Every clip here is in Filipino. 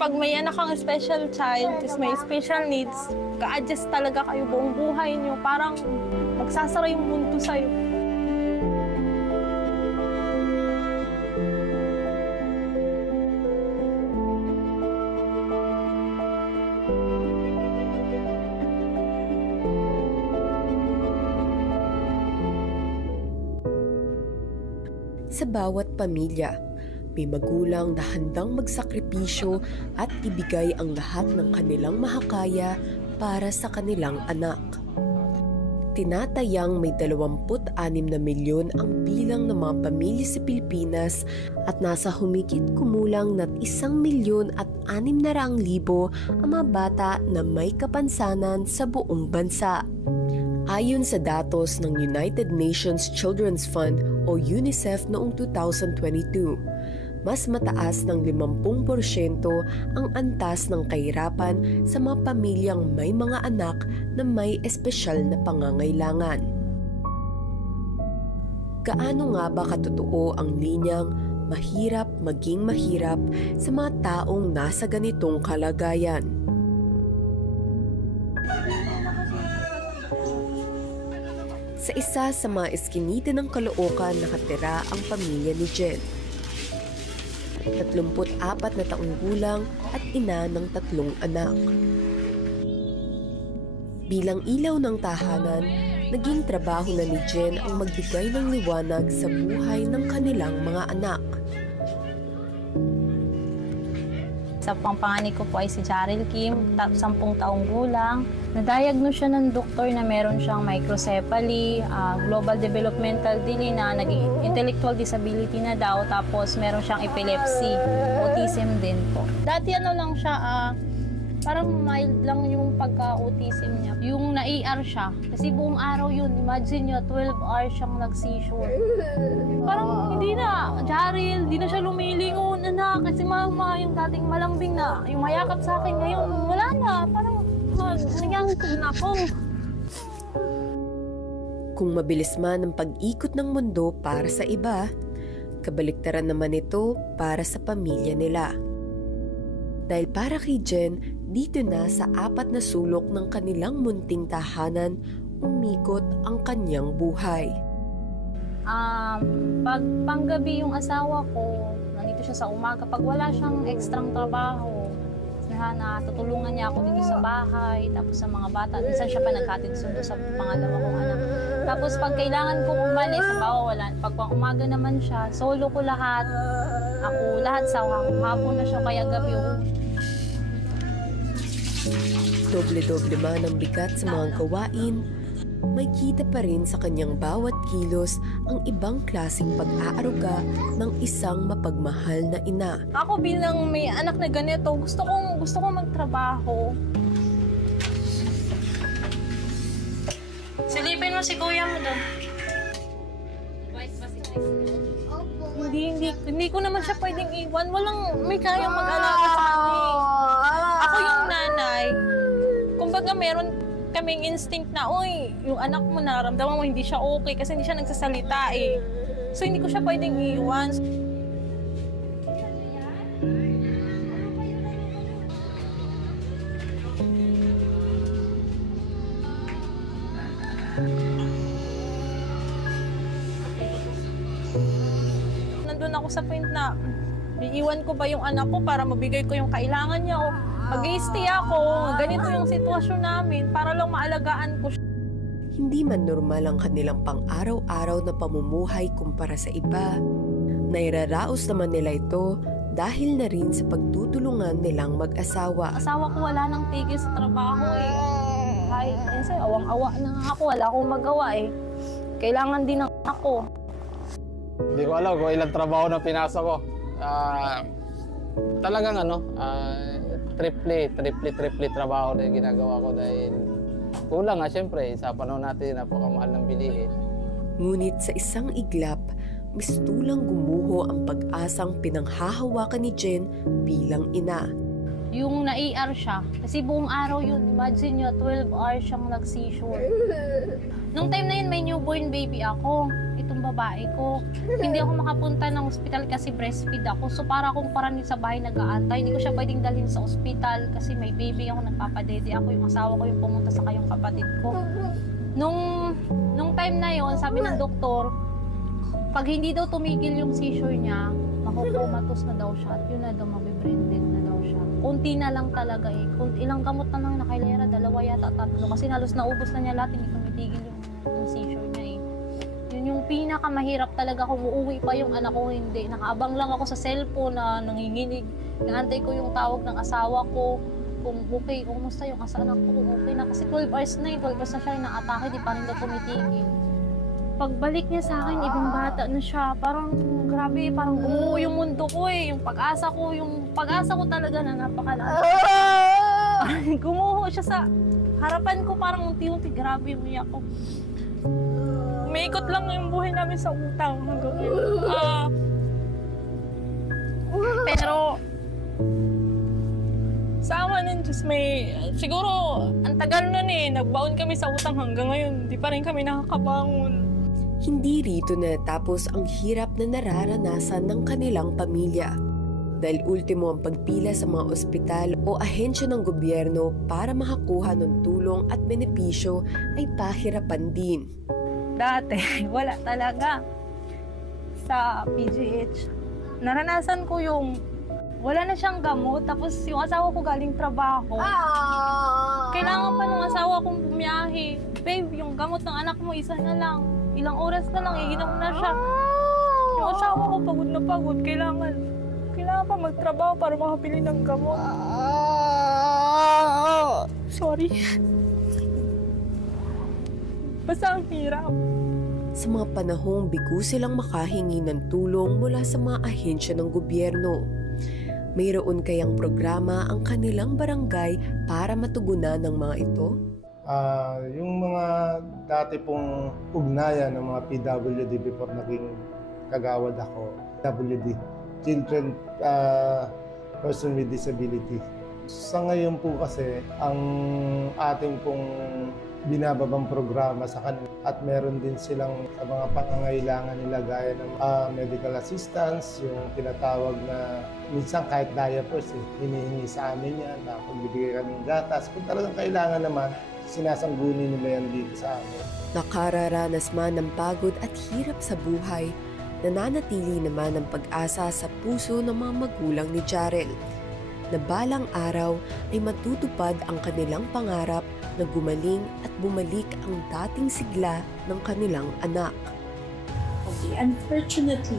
Kapag may anak kang special child, may special needs, ka-adjust talaga kayo buong buhay niyo. Parang magsasara yung mundo sa'yo. Sa bawat pamilya, may magulang na handang magsakripisyo at ibigay ang lahat ng kanilang mahakaya para sa kanilang anak. Tinatayang may 26 na milyon ang bilang ng mga pamilya sa Pilipinas at nasa humigit kumulang na 1,600,000 ang mga bata na may kapansanan sa buong bansa. Ayon sa datos ng United Nations Children's Fund o UNICEF noong 2022, mas mataas ng 50% ang antas ng kahirapan sa mga pamilyang may mga anak na may espesyal na pangangailangan. Gaano nga ba katotoo ang linyang mahirap maging mahirap sa mga taong nasa ganitong kalagayan? Sa isa sa mga eskinita ng Caloocan nakatira ang pamilya ni Jen. 34 na taong gulang at ina ng 3 anak. Bilang ilaw ng tahanan, naging trabaho na ni Jen ang magbigay ng liwanag sa buhay ng kanilang mga anak. Sa pangpanganay ko po ay si Jarrell Kim, 10 taong gulang. Na-diagnose siya ng doktor na meron siyang microcephaly, global developmental delay na naging intellectual disability na daw, tapos meron siyang epilepsy, autism din po. Dati ano lang siya, parang mild lang yung pagka-autism niya. Yung na-ER siya, kasi buong araw yun, imagine nyo, 12 hours siyang nag-seizure. Parang hindi na, Jarrell, hindi na siya lumilingon, anak, kasi mama, yung dating malambing na, yung mayakap sa akin ngayon, wala na, parang nagyangkod na ako. Kung mabilis man ang pag-ikot ng mundo para sa iba, kabaliktaran naman ito para sa pamilya nila. Dahil para kay Jen, dito na sa 4 na sulok ng kanilang munting tahanan, umikot ang kanyang buhay. Pag panggabi yung asawa ko, nandito siya sa umaga. Pag wala siyang ekstrang trabaho, na tutulungan niya ako dito sa bahay, tapos sa mga bata. Minsan siya pa naghatid sundo sa pangalawa kong anak. Tapos pag kailangan kong umalis, wala. Pag umaga naman siya, solo ko lahat. Ako lahat sa hapon na siya, kaya gabi ako. Doble-doble man ang bigat sa mga gawain, may kita pa rin sa kanyang bawat kilos ang ibang klaseng pag-aaruga ng isang mapagmahal na ina. Ako bilang may anak na ganito, gusto kong magtrabaho. Silipin mo si kuya mo doon. Hindi ko naman siya pwedeng iwan. May kayang mag-alaga sa kanya. Ako yung nanay. Kumbaga meron kaming instinct na, uy, yung anak mo nararamdaman mo hindi siya okay kasi hindi siya nagsasalita eh. So hindi ko siya pwedeng iwan. Nandun ako sa point na, iiwan ko ba yung anak ko para mabigay ko yung kailangan niya o mag-i-stay ako, ganito yung sitwasyon namin para lang maalagaan ko siya. Hindi man normal ang kanilang pang-araw-araw na pamumuhay kumpara sa iba. Nairaraos naman nila ito dahil na rin sa pagtutulungan nilang mag-asawa. Asawa ko wala nang tigil sa trabaho eh. Kahit minsan, awang-awa na nga ako, wala akong magawa eh. Kailangan din ng ako. Hindi ko alam kung ilang trabaho na pinasa ko. Talagang triple trabaho na yung ginagawa ko dahil kulang nga siyempre sa panahon natin napakamahal ng bilihin. Ngunit sa isang iglap, mistulang gumuho ang pag-asang pinanghahawakan ni Jen bilang ina. Yung na-ER siya, kasi buong araw yun, imagine nyo, 12 hours siyang nag-seizure. Nung time na yun, may newborn baby ako. itong babae ko. Hindi ako makapunta ng ospital kasi breastfeed ako. So para akong parang sa bahay nag-aantay. Hindi ko siya pwedeng dalhin sa ospital kasi may baby ako, nagpapadede ako. Yung asawa ko yung pumunta sa kayong kapatid ko. Nung time na yon, sabi ng doktor, pag hindi daw tumigil yung seizure niya, makukumatos na daw siya at yun na daw, mabibrain dead na daw siya. Kunti na lang talaga eh. Ilang gamot na nang nakailera, 2 yata, 3. Kasi halos naubos na niya lahat, hindi tumitigil yung seizure niya eh. Yun yung pinakamahirap talaga kung uuwi pa yung anak ko, hindi. Nakaabang lang ako sa cellphone na nanginginig. Naantay ko yung tawag ng asawa ko. Kung okay, kumusta yung anak ko, kung okay na. Kasi 12 hours na 12 hours na siya yung naatake, di pa rin daw tumitigil. Pagbalik niya sa akin, ibang bata na siya. Parang grabe, parang gumuho yung mundo ko eh. Yung pag-asa ko talaga na napakalaki. Parang gumuho siya sa harapan ko, parang unti-unti. Grabe yung iyak ko. Umiikot lang yung buhay namin sa utang hanggang pero sa awa ng Diyos, siguro ang tagal nun eh, nagbaon kami sa utang hanggang ngayon, di pa rin kami nakakabangon. Hindi rito natapos ang hirap na nararanasan ng kanilang pamilya. Dahil ultimo ang pagpila sa mga ospital o ahensya ng gobyerno para makakuha ng tulong at benepisyo ay pahirapan din. Dati, wala talaga. Sa PGH, naranasan ko yung wala na siyang gamot, tapos yung asawa ko galing trabaho. Kailangan pa ng asawa kong bumiyahe. Babe, yung gamot ng anak mo, isa na lang. Ilang oras na lang, iinom na siya. Yung asawa ko pagod na pagod. Kailangan pa magtrabaho para makabili ng gamot. Sorry. Basta ang hirap. Sa mga panahong bigo silang makahingi ng tulong mula sa mga ahensya ng gobyerno. Mayroon kayang programa ang kanilang barangay para matugunan ng mga ito? Yung mga dati pong ugnayan ng mga PWD before naging kagawad ako, PWD, Children, Person with Disability. Sa ngayon po kasi, ang ating pong binababang programa sa kanila at meron din silang sa mga pangangailangan nila gaya ng medical assistance, yung tinatawag na minsan kahit diapers hinihingi sa amin yan na pagbibigay kami ng gatas. Kung talagang kailangan naman, sinasanggunin nila yan dito sa amin. Nakararanas man ng pagod at hirap sa buhay, nananatili naman ang pag-asa sa puso ng mga magulang ni Jarel na balang araw ay matutupad ang kanilang pangarap na gumaling at bumalik ang dating sigla ng kanilang anak. Okay, unfortunately,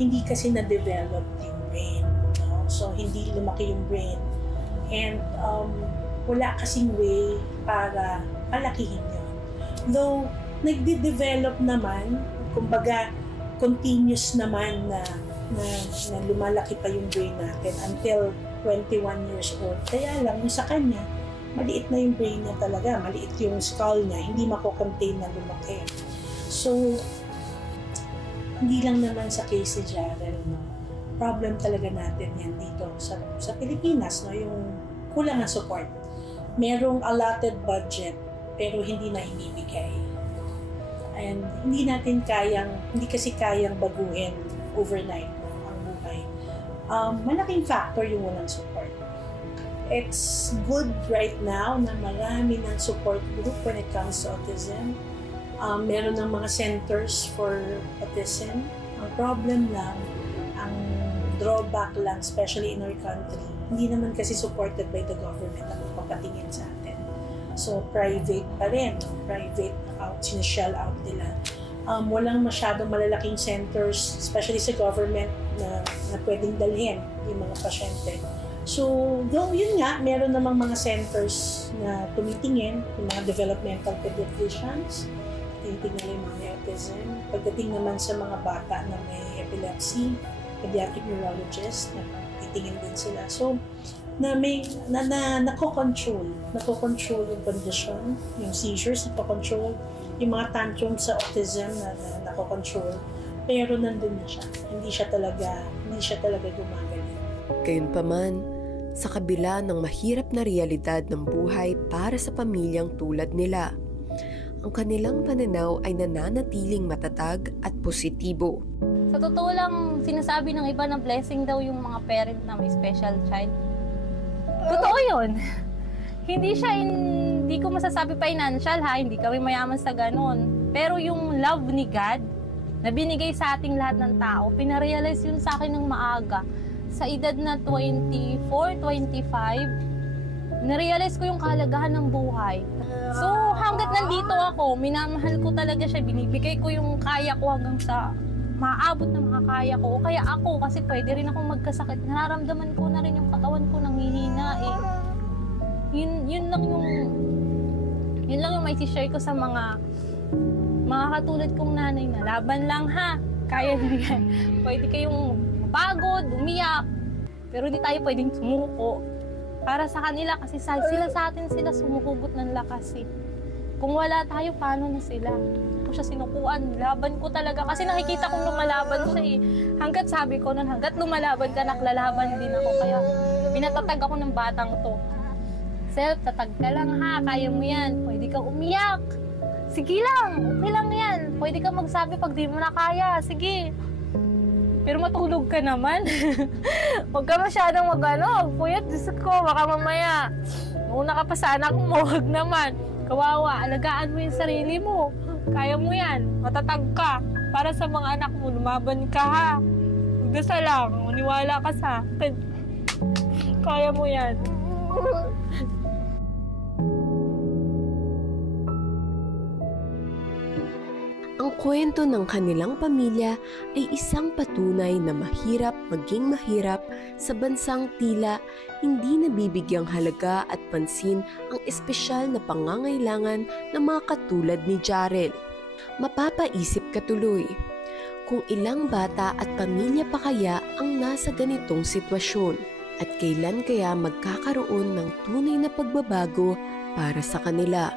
hindi kasi na-develop yung brain. No? So, hindi lumaki yung brain. And wala kasing way para palakihin yun. Though, nagde-develop naman, kumbaga, continuous naman na lumalaki pa yung brain natin until 21 years old. Kaya lang, yung sa kanya, maliit na yung brain niya talaga, maliit yung skull niya, hindi mako-contain na lumaki. So, hindi lang naman sa case si Jarel, no? Problem talaga natin yan dito sa Pilipinas, no? Yung kulang na support. Merong allotted budget, pero hindi na ibibigay. And hindi kasi kayang baguhin overnight, no, ang buhay. Malaking factor yung walang support. It's good right now na marami ng support group when it comes to autism. Meron ng mga centers for autism. Ang problem lang, ang drawback lang, especially in our country, hindi naman kasi supported by the government ang papatingin sa atin. So, private pa rin. Private out, sinishell out nila. Walang masyadong malalaking centers, especially sa government, na pwedeng dalhin yung mga pasyente. So, though yun nga, meron namang mga centers na tumitingin, yung mga developmental pediatricians, tinitingnan yung mga autism. Pagdating naman sa mga bata na may epilepsy, pediatric neurologist, na titingin din sila. So, nako-control yung condition, yung seizures, nako-control, yung mga tantrums sa autism na nako-control, pero nandun na siya. Hindi siya talaga gumagaling. Gayunpaman, sa kabila ng mahirap na realidad ng buhay para sa pamilyang tulad nila, ang kanilang pananaw ay nananatiling matatag at positibo. Sa totoo lang, sinasabi ng iba na blessing daw yung mga parent na may special child. Totoo yun. Hindi ko masasabi financial ha, hindi kami mayaman sa ganun. Pero yung love ni God na binigay sa ating lahat ng tao, pinarealize yun sa akin ng maaga. Sa edad na 24, 25, narealize ko yung kahalagahan ng buhay. So hanggat nandito ako, minamahal ko talaga siya, binibigay ko yung kaya ko hanggang sa maaabot na makakaya ko. O kaya ako, kasi pwede rin akong magkasakit. Nararamdaman ko na rin yung katawan ko nanghihina eh. Yun lang yung may share ko sa mga katulad kong nanay na laban lang ha. Kaya niya. Pwede kayong mapagod, umiyak. Pero di tayo pwedeng sumuko. Para sa kanila kasi sila sa atin sila sumuhugot ng lakas eh. Kung wala tayo, paano na sila? Kung siya sinukuan, laban ko talaga. Kasi nakikita kong lumalaban siya eh. Hanggat sabi ko nun, hanggat lumalaban ka, naklalaban din ako. Kaya pinatatag ako ng batang to. Self, tatag ka lang ha, kaya mo yan. Pwede kang umiyak. Sige lang, okay lang yan. Pwede kang magsabi pag di mo na kaya. Sige. Pero matulog ka naman. Huwag ka masyadong magpuyat. Diyos ko, baka mamaya. Mauna ka pa sa anak mo, huwag naman. Kawawa, alagaan mo yung sarili mo. Kaya mo yan. Matatag ka. Para sa mga anak mo, lumaban ka ha. Magdasal lang, maniwala ka sa akin. Kaya mo yan. Ang kwento ng kanilang pamilya ay isang patunay na mahirap maging mahirap sa bansang tila hindi nabibigyang halaga at pansin ang espesyal na pangangailangan ng mga katulad ni Jarrell. Mapapaisip ka tuloy, kung ilang bata at pamilya pa kaya ang nasa ganitong sitwasyon at kailan kaya magkakaroon ng tunay na pagbabago para sa kanila.